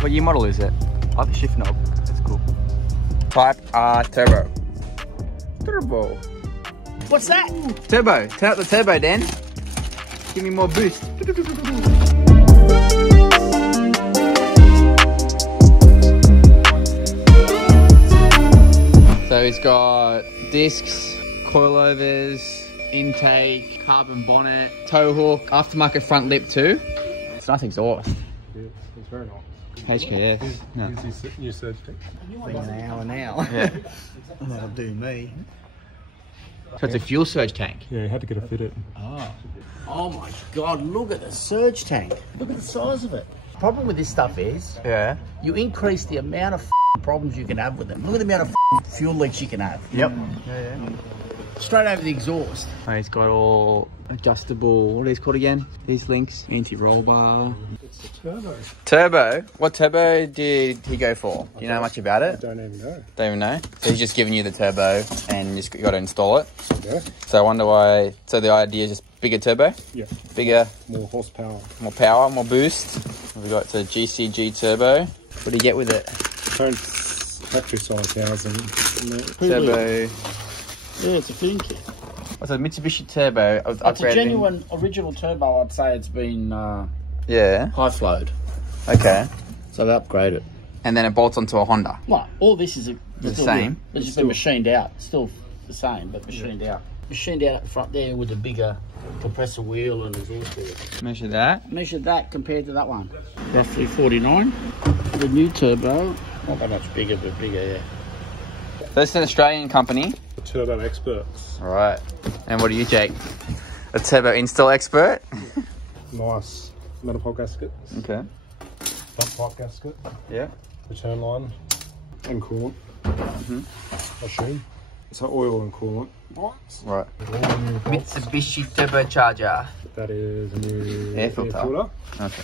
What year model is it? I like the shift knob. That's cool. Type R Turbo. Turbo. What's that? Turbo. Turn up the turbo, Dan. Give me more boost. So it's got discs, coilovers, intake, carbon bonnet, tow hook, aftermarket front lip too. It's a nice exhaust. Yeah, it's very nice. HKS. No. Here's his new surge tank. An hour now. Yeah. That'll do me. So it's a fuel surge tank. Yeah, you had to get it fitted. Oh. Oh my God, look at the surge tank. Look at the size of it. The problem with this stuff is, Yeah. you increase the amount of problems you can have with them. Look at the amount of fuel leaks you can have. Yep. Yeah. Straight over the exhaust. Oh, it's got all adjustable, what are these called again? These links, anti-roll bar. It's a turbo. Turbo? What turbo did he go for? Do you know much about I it? don't even know. Don't even know? So he's just giving you the turbo and you just got to install it? Yeah. So I wonder why, so the idea is just bigger turbo? Yeah. Bigger, More horsepower. more power, more boost. We got the GCG Turbo. What do you get with it? Don't factory size housing. Turbo. Yeah, it's a fitting kit. What's a Mitsubishi Turbo? It's a genuine original turbo. I'd say it's been Yeah. high flowed. Okay. So they upgraded. And then it bolts onto a Honda. Well, all this is The same? It's just been machined out. Still the same, but machined out. Machined out at the front there with a bigger compressor wheel and exhaust wheel. Measure that. Measure that compared to that one. Roughly 49. The new turbo, not that much bigger, but bigger, yeah. So this is an Australian company. The turbo experts. All right. And what are you, Jake? A turbo install expert? Nice manifold gasket. Okay. Dump pipe gasket. Yeah. Return line. And coolant. I assume. So oil and coolant. Right. All new bolts. Mitsubishi turbocharger. That is a new Air filter. Okay.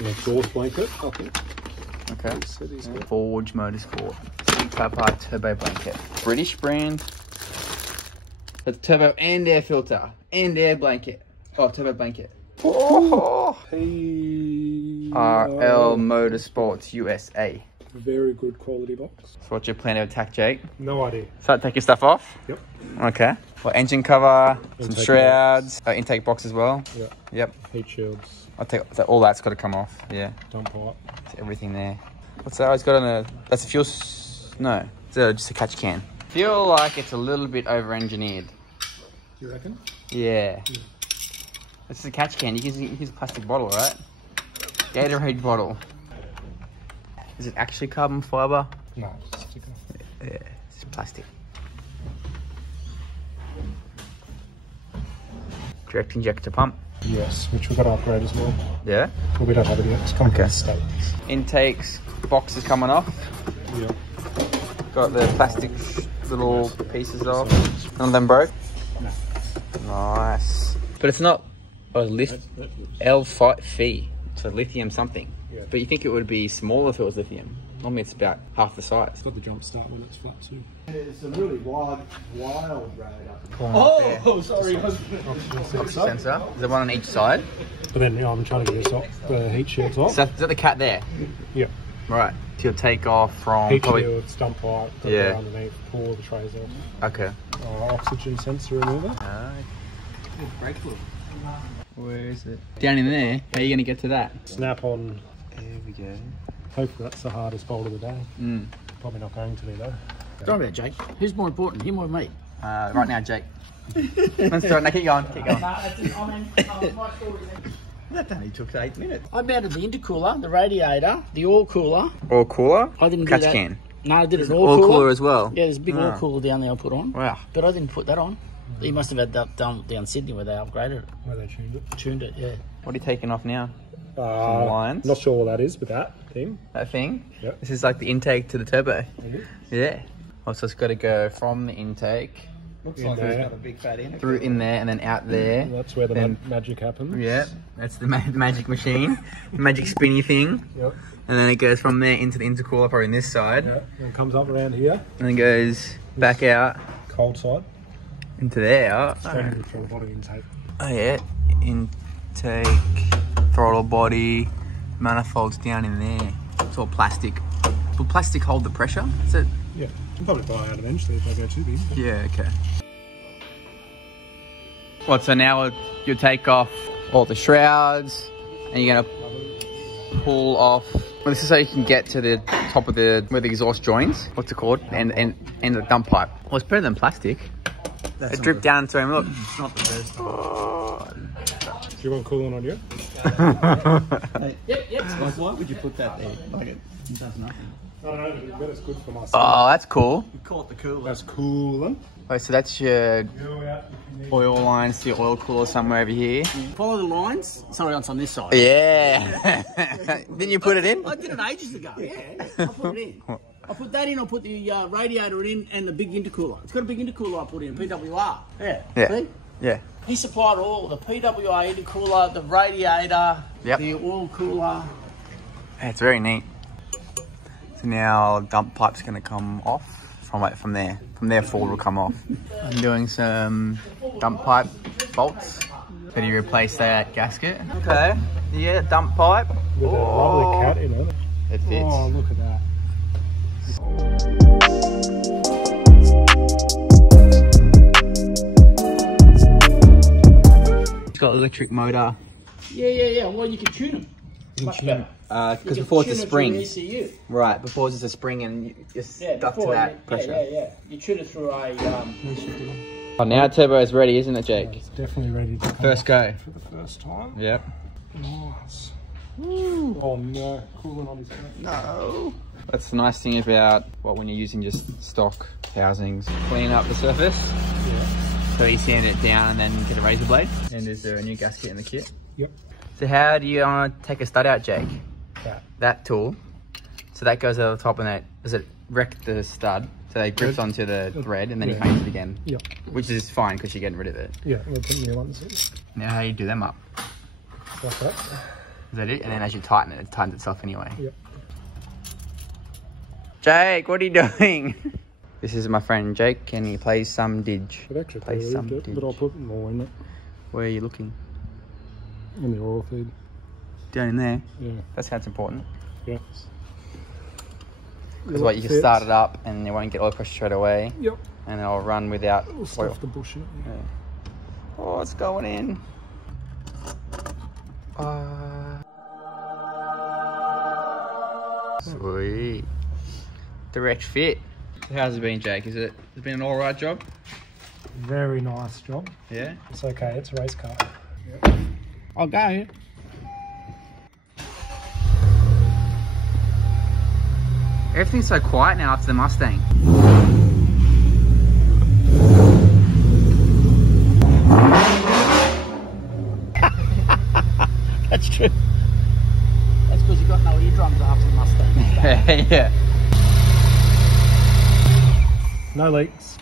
An exhaust blanket, I think. Okay. So these got- Forge Motorsport. Type R turbo blanket. British brand. That's turbo and air filter. And air blanket. Oh, turbo blanket. Oh. RL Motorsports USA. Very good quality box. So what's your plan of attack, Jake? No idea. Start taking stuff off? Yep. Okay. Well, engine cover, some Intake shrouds, intake box as well. Yep. Yep. Heat shields. I'll take so all that's got to come off. Yeah. Dump pipe. It's everything there. What's that? Oh, it's got on a. That's a fuel. No, it's just a catch can. Feel like it's a little bit over-engineered. Do you reckon? Yeah. This is a catch can. You can use a plastic bottle, right? Gatorade bottle. Is it actually carbon fiber? No, it's a sticker. Yeah, it's plastic. Direct injector pump. Yes, which we've got to upgrade as well. Yeah. But we don't have it yet. It's coming from the States. Intakes, boxes coming off. Yeah. Got the plastic little pieces off. None of them broke? No. Nice. But it's not a L5 so lithium something. Yeah. But you think it would be smaller if it was lithium? Normally it's about half the size. It's got the jump start when it's flat too. It's a really wild road up. Oh, sorry. Oxygen sensor. Is there one on each side? But then I'm trying to get the heat shields off. So is that the cat there? Yeah. Right. So you'll take off from Heat probably... shields, dump pipe, Yeah. underneath, pull the trays off. Okay. Oxygen sensor remover. Brake fluid. Where is it? Down in there. How are you going to get to that? Snap on. There we go. Hopefully that's the hardest bolt of the day. Mm. Probably not going to be though. Don't about Jake. Who's more important, him or me? Right now, Jake. Let's do it. No, keep going. Keep going. That only took 8 minutes. I mounted the intercooler, the radiator, the oil cooler. Oil cooler? I didn't Catch do that. can. No, I did an Oil cooler as well? Yeah, there's a big oil Ah. cooler down there I put on. Wow. But I didn't put that on. You must have had that done down Sydney where they upgraded it. Where they tuned it. Tuned it, yeah. What are you taking off now? Some lines. Not sure what that is with that thing. That thing? Yep. This is like the intake to the turbo. Maybe. Yeah. Oh, so it's got to go from the intake Looks In like there. it's got a big fat in it. through in there and then out there. That's where the Then- magic happens. Yeah, that's the magic machine, the magic spinny thing. Yep. And then it goes from there into the intercooler, probably in this side. Yeah. And it comes up around here. And then goes back out Cold side. into there. Straight into the throttle body intake. Oh yeah, intake, throttle body, manifolds down in there. It's all plastic. Will plastic hold the pressure? Is it? Yeah, I'll probably buy out eventually if I go too big. Yeah, okay. What, so now you'll take off all the shrouds and you're going to pull off. Well, this is so you can get to the top of where the exhaust joins. What's it called? And the dump pipe. Well, it's better than plastic. It dripped down to him, look. It's not the best. Do you want coolant on you? Yep. Like, why would you put that there? Like it does nothing. I don't know, but it's good for my son. Oh, that's cool. You call it the cooler. That's coolant. Oh, so that's your oil lines to your oil cooler somewhere over here. Follow the lines. Sorry, it's on this side. Yeah. Didn't you put it in? I did it ages ago. Yeah, I put it in. I put that in. I put the radiator in and the big intercooler. It's got a big intercooler I put in, PWR. Yeah. See? Yeah. He supplied all the PWR intercooler, the radiator, the oil cooler. Yeah, it's very neat. So now dump pipe's going to come off from there. From there forward will come off. I'm doing some dump pipe bolts. So do you replace that gasket? Okay. Yeah, dump pipe. With a lovely cat in it. It fits. Oh, look at that. It's got electric motor. Yeah. Well, you can tune them. Much better. Because before it's a spring. ECU. Right, before it's just a spring and you just stuck to that pressure. Yeah. You tune it through a... Oh, now turbo is ready, isn't it, Jake? It's definitely ready to come First go. for the first time. Yep. Nice. Woo. Oh no, coolant on his face. No. That's the nice thing about when you're using just stock housings. Clean up the surface. Yeah. So you sand it down and then get a razor blade. And is there a new gasket in the kit? Yep. So how do you take a stud out, Jake? That. That tool. So that goes over the top and that, does it wreck the stud? So it grips onto the thread and then you paint it again. Yep. Which is fine because you're getting rid of it. Yeah, we'll put new ones in. Now how do you do them up? Like that. Is that it? And then as you tighten it, it tightens itself anyway. Yep. Jake, what are you doing? This is my friend Jake and he plays some dig. It actually Plays some it, dig. but I'll put more in it. Where are you looking? In the oil feed. Down in there? Yeah. That's how it's important. Yes. Because you can start it up and you won't get oil pressure straight away. Yep. And it'll run without We'll oil. stuff the bush in it. Yeah. Oh, it's going in. Sweet. Direct fit. How's it been, Jake? Has it been an alright job? Very nice job. Yeah? It's okay, it's a race car. Yep. I'll go here. Everything's so quiet now after the Mustang. That's true. That's because you got no eardrums after the Mustang. Yeah. No leaks.